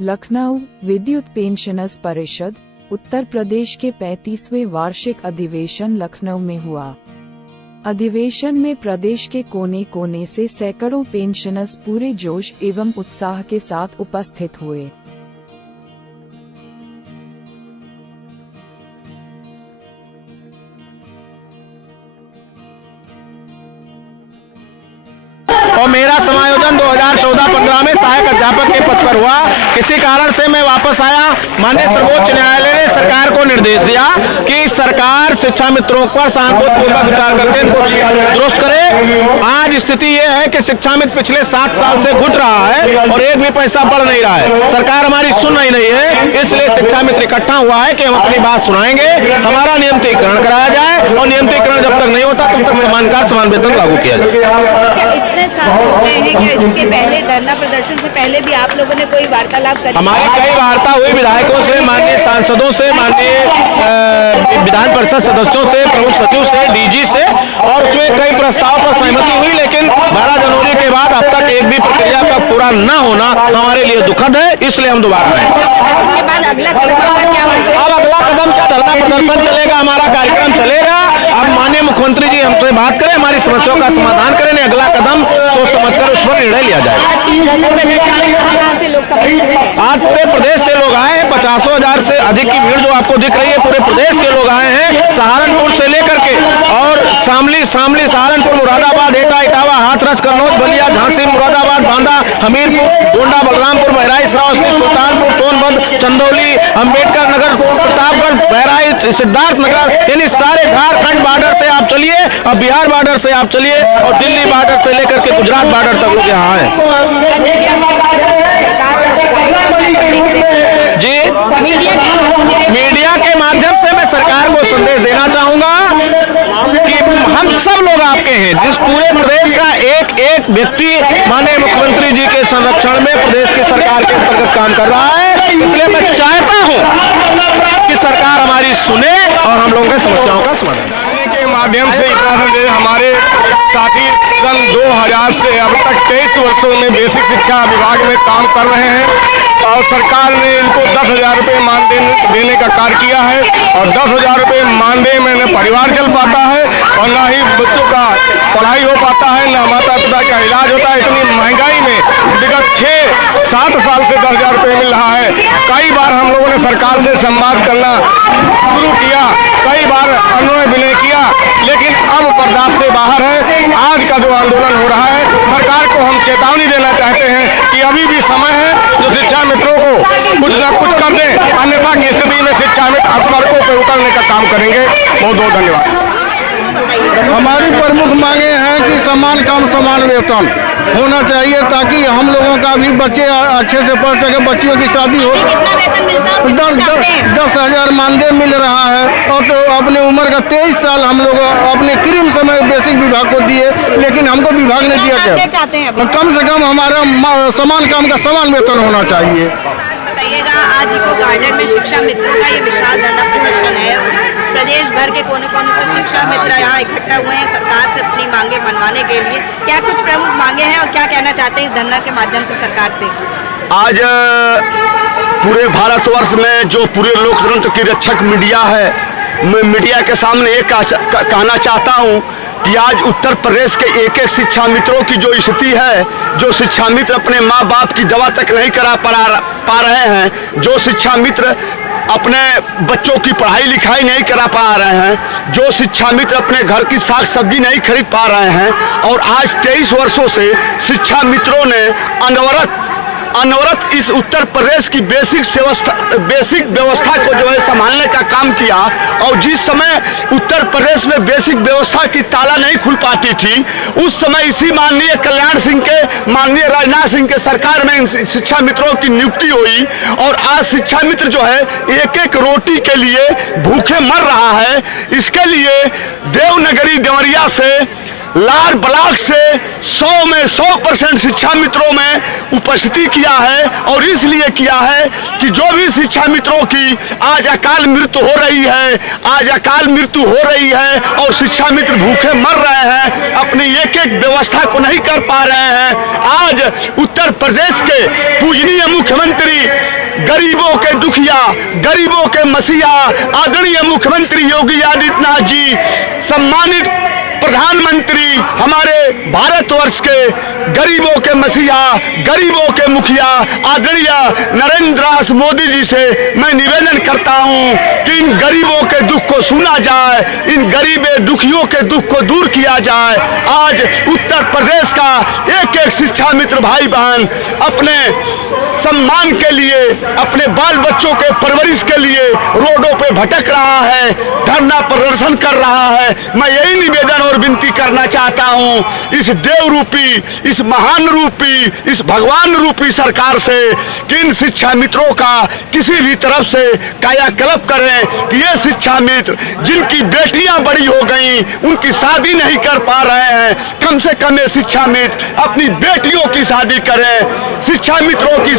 लखनऊ विद्युत पेंशनर्स परिषद उत्तर प्रदेश के 35वें वार्षिक अधिवेशन लखनऊ में हुआ। अधिवेशन में प्रदेश के कोने कोने से सैकड़ों पेंशनर्स पूरे जोश एवं उत्साह के साथ उपस्थित हुए। और मेरा समायोजन 2014-15 में सहायक अध्यापक के पद पर हुआ। किसी कारण से मैं वापस आया। माननीय सर्वोच्च न्यायालय ने सरकार को निर्देश दिया कि सरकार शिक्षा मित्रों पर सहानुभूतिपूर्वक विचार करके इनको दुरुस्त करे। आज स्थिति यह है कि शिक्षा मित्र पिछले 7 साल से घुट रहा है और एक भी पैसा बढ़ नहीं रहा है। सरकार हमारी सुन रही नहीं है, इसलिए शिक्षा मित्र इकट्ठा हुआ है कि हम अपनी बात सुनाएंगे, हमारा नियमितीकरण कराया जाए और नियमितीकरण जब तक नहीं होता तब तक समान कार्य समान वेतन लागू किया जाए। इसके पहले धरना प्रदर्शन से पहले भी आप लोगों ने कोई वार्तालाप करी? हमारी कई वार्ता हुई विधायकों से, माननीय सांसदों से, माननीय विधान परिषद सदस्यों से, प्रमुख सचिव से, डीजी से, और उसमें कई प्रस्ताव पर सहमति हुई। लेकिन 12 जनवरी के बाद अब तक एक भी प्रक्रिया का पूरा न होना हमारे लिए दुखद है, इसलिए हम दोबारा आए। उसके बाद अगला कदम क्या होगा? अब अगला कदम क्या? धरना प्रदर्शन चलेगा, हमारा कार्यक्रम चलेगा। अब माननीय मुख्यमंत्री जी हमसे बात करें, हमारी समस्याओं का समाधान करें, अगला कदम सोच समझकर उस पर निर्णय लिया जाएगा। आज पूरे प्रदेश से लोग आए हैं, 50,000 से अधिक की भीड़ जो आपको दिख रही है, पूरे प्रदेश के लोग आए हैं। सहारनपुर से लेकर के और शामली, सहारनपुर, मुरादाबाद, एटा, इटावा, हाथरस, कन्नौज, बलिया, झांसी, मुरादाबाद, बांदा, हमीरपुर, गोंडा, बलरामपुर, बहराइच, श्रावस्ती, सुल्तानपुर, सोनभद्र, चंदौली, अंबेडकर नगर, प्रतापगढ़, बहराइच, सिद्धार्थ नगर, यानी सारे झारखंड बॉर्डर से आप चलिए और बिहार बॉर्डर से आप चलिए और दिल्ली बॉर्डर से लेकर के गुजरात बॉर्डर तक लोग यहाँ है जी। मीडिया के माध्यम से मैं सरकार को संदेश देना चाहूंगा कि हम सब लोग आपके हैं। जिस पूरे प्रदेश का एक एक व्यक्ति माननीय मुख्यमंत्री जी के संरक्षण में प्रदेश की सरकार के अंतर्गत काम कर रहा है, इसलिए मैं चाहता हूं कि सरकार हमारी सुने और हम लोगों की समस्याओं का समाधान के माध्यम से हमारे साथी सन 2000 से अब तक 23 वर्षों में बेसिक शिक्षा विभाग में काम कर रहे हैं और सरकार ने इनको 10,000 रुपये मानदेय देने का कार्य किया है और 10,000 रुपये मानदेय में न परिवार चल पाता है और न ही बच्चों का पढ़ाई हो पाता है, न माता पिता का इलाज होता है। इतनी महंगाई में विगत 6-7 साल से 10,000 रुपये मिल रहा है। कई बार हम लोगों ने सरकार से संवाद करना शुरू किया, कई बार अनुनय विनय किया, लेकिन अब बर्दाश्त से बाहर है। आज का जो आंदोलन हो रहा है, सरकार को हम चेतावनी देना चाहते हैं कि अभी भी समय है जो शिक्षा मित्रों को कुछ न कुछ कर दें, अन्यथा की स्थिति में शिक्षा मित्र अब सड़कों पर उतरने का काम करेंगे। बहुत बहुत धन्यवाद। हमारी प्रमुख मांगे हैं कि समान काम समान वेतन होना चाहिए ताकि हम लोगों का भी बच्चे अच्छे से पढ़ सके, बच्चियों की शादी हो। 10,000 मानदेय मिल रहा है और तो अपने उम्र का 23 साल हम लोग अपने क्रीम समय बेसिक विभाग को दिए, लेकिन हमको विभाग ने दिया क्या? कम से कम हमारा समान काम का समान वेतन होना चाहिए। बताइएगा, आज इको गार्डन में शिक्षा मित्रों का ये विशाल धरना प्रदर्शन है। प्रदेश भर के कोने कोने से शिक्षा मित्र यहाँ इकट्ठा हुए हैं सरकार से अपनी मांगे मनवाने के लिए। क्या कुछ प्रमुख मांगे हैं और क्या कहना चाहते हैं इस धरना के माध्यम से सरकार से? आज पूरे भारतवर्ष में जो पूरे लोकतंत्र की रक्षक मीडिया है, मैं मीडिया के सामने एक कहना चाहता हूं कि आज उत्तर प्रदेश के एक एक शिक्षा मित्रों की जो स्थिति है, जो शिक्षा मित्र अपने माँ बाप की दवा तक नहीं करा पा रहे हैं, जो शिक्षा मित्र अपने बच्चों की पढ़ाई लिखाई नहीं करा पा रहे हैं, जो शिक्षा मित्र अपने घर की साग सब्जी नहीं खरीद पा रहे हैं, और आज 23 वर्षों से शिक्षा मित्रों ने अनवरत इस उत्तर प्रदेश की बेसिक व्यवस्था को जो है संभालने का काम किया। और जिस समय उत्तर प्रदेश में बेसिक व्यवस्था की ताला नहीं खुल पाती थी, उस समय इसी माननीय कल्याण सिंह के, माननीय राजनाथ सिंह के सरकार में शिक्षा मित्रों की नियुक्ति हुई और आज शिक्षा मित्र जो है एक एक रोटी के लिए भूखे मर रहा है। इसके लिए देवनगरी देवरिया से लार ब्लॉक से 100 में 100% शिक्षा मित्रों में उपस्थिति किया है, और इसलिए किया है कि जो भी शिक्षा मित्रों की आज अकाल मृत्यु हो रही है, और शिक्षा मित्र भूखे मर रहे हैं, अपनी एक एक व्यवस्था को नहीं कर पा रहे हैं। आज उत्तर प्रदेश के पूजनीय मुख्यमंत्री, गरीबों के दुखिया, गरीबों के मसीहा, आदरणीय मुख्यमंत्री योगी आदित्यनाथ जी, सम्मानित प्रधानमंत्री, हमारे भारतवर्ष के गरीबों के मसीहा, गरीबों के मुखिया, आदरणीय नरेंद्र दास मोदी जी से मैं निवेदन करता हूं कि इन गरीबों के दुख को सुना जाए, इन गरीब दुखियों के दुख को दूर किया जाए। आज उत्तर प्रदेश का एक एक शिक्षा मित्र भाई बहन अपने सम्मान के लिए, अपने बाल बच्चों के परवरिश के लिए रोडों पे भटक रहा है, धरना प्रदर्शन कर रहा है। मैं यही निवेदन और विनती करना चाहता हूं इस देव रूपी, इस महान रूपी, इस भगवान रूपी सरकार से कि इन शिक्षा मित्रों का किसी भी तरफ से कायाकल्प करें कि ये शिक्षा मित्र जिनकी बेटियां बड़ी हो गई, उनकी शादी नहीं कर पा रहे हैं, कम से कम ये शिक्षा मित्र अपनी बेटियों की शादी करें, शिक्षा मित्रों की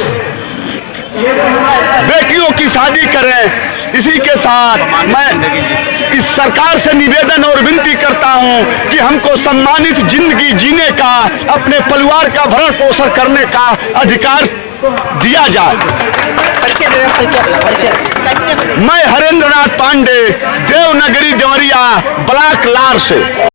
बेटियों की शादी करें। इसी के साथ मैं इस सरकार से निवेदन और विनती करता हूं कि हमको सम्मानित जिंदगी जीने का, अपने परिवार का भरण पोषण करने का अधिकार दिया जाए। मैं हरेंद्र नाथ पांडे, देवनगरी देवरिया, ब्लॉक लार से।